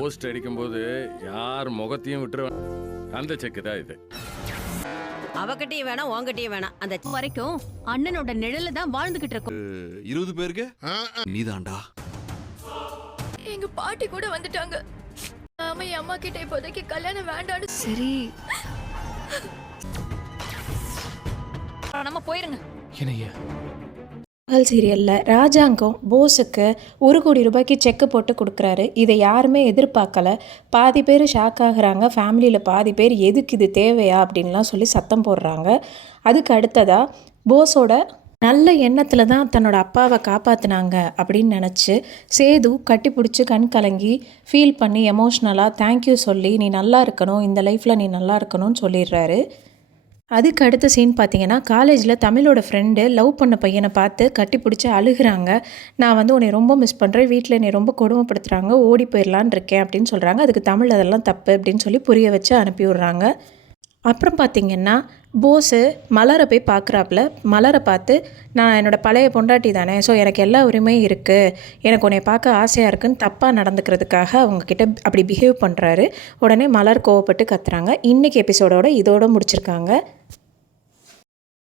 Post அடிக்கும்போது யார் முகத்தையும் விட்டுருவேன். அந்த செக்கு தான் இது. அவகிட்டயும் வேணாம் உங்ககிட்டயும் வேணாம். அந்த வரைக்கும் அண்ணனோட நிழல தான் வாழ்ந்துகிட்டு இருக்கோம். 20 பேருக்கு நீதான்டா. எங்க பாட்டி கூட வந்துட்டாங்க. ஆமா, என் அம்மா கிட்ட இப்போதைக்கு கல்யாணம் வேண்டான்னு. சரி, நம்ம போயிருங்க. பகல் சீரியலில் ராஜாங்கம் போஸுக்கு 1 கோடி ரூபாய்க்கு செக்கு போட்டு கொடுக்குறாரு. இதை யாருமே எதிர்பார்க்கல. பாதி பேர் ஷாக் ஆகுறாங்க. ஃபேமிலியில் பாதி பேர் எதுக்கு இது தேவையா அப்படின்லாம் சொல்லி சத்தம் போடுறாங்க. அதுக்கு அடுத்ததாக போஸோட நல்ல எண்ணத்தில் தான் தன்னோட அப்பாவை காப்பாற்றினாங்க அப்படின்னு நினச்சி சேது கட்டி பிடிச்சி கண் கலங்கி ஃபீல் பண்ணி எமோஷ்னலாக தேங்க்யூ சொல்லி நீ நல்லா இருக்கணும், இந்த லைஃப்பில் நீ நல்லா இருக்கணும்னு சொல்லிடுறாரு. அதுக்கு அடுத்த சீன் பார்த்தீங்கன்னா, காலேஜில் தமிழோட ஃப்ரெண்டு லவ் பண்ண பையனை பார்த்து கட்டி பிடிச்சி அழுகிறாங்க. நான் உன்னை ரொம்ப மிஸ் பண்ணுறேன், வீட்டில் என்னை ரொம்ப கொடுமைப்படுத்துகிறாங்க, ஓடி போயிடலான் இருக்கேன் அப்படின்னு சொல்கிறாங்க. அதுக்கு தமிழ் அதெல்லாம் தப்பு அப்படின்னு சொல்லி புரிய வச்சு அனுப்பி விட்றாங்க. அப்புறம் பார்த்திங்கன்னா போஸு மலரை போய் பார்க்குறாப்புல. மலரை பார்த்து நான் என்னோடய பழைய பொண்டாட்டி தானே, ஸோ எனக்கு எல்லா உரிமையும் இருக்குது, எனக்கு உன்னை பார்க்க ஆசையாக இருக்குன்னு தப்பாக நடந்துக்கிறதுக்காக அவங்கக்கிட்ட அப்படி பிஹேவ் பண்ணுறாரு. உடனே மலர் கோவப்பட்டு கத்துறாங்க. இன்றைக்கி எபிசோடோட இதோட முடிச்சிருக்காங்க.